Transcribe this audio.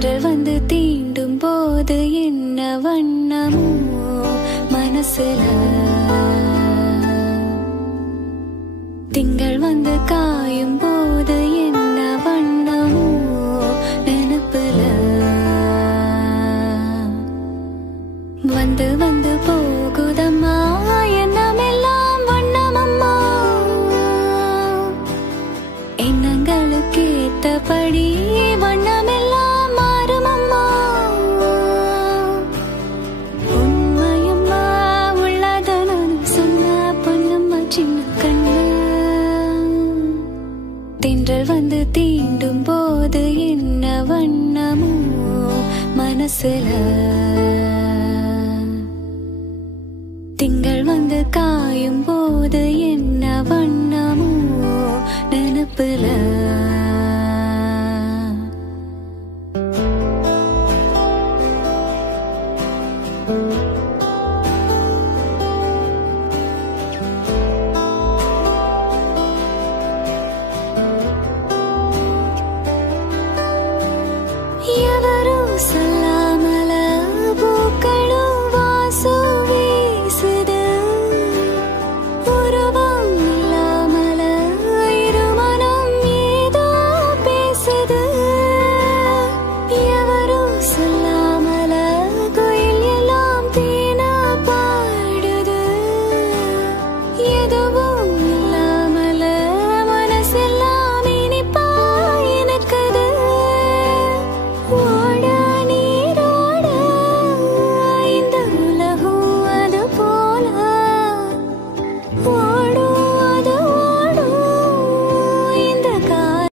தென்றல் வந்து தீண்டும் போது என்ன வண்ணமோ மனசுல, திங்கள் வந்து காயும் போது என்ன வண்ணமோ நினைப்புல, வந்து வந்து போகுதம்மா எண்ணமெல்லாம் வண்ணமம்மா, எண்ணங்களுக்கு ஏத்தபடி வண்ணமெல்லாம் மாறுமம்மா. உண்மையம்மா உள்ளத நானும் சொன்ன பொன்னம்மா சின்ன கண்ணு, தென்றல் வந்து தீண்டும் போது என்ன வண்ணமோ மனசுல, திங்கள் வந்து காயும் போது என்ன வண்ணமோ நினைப்புல.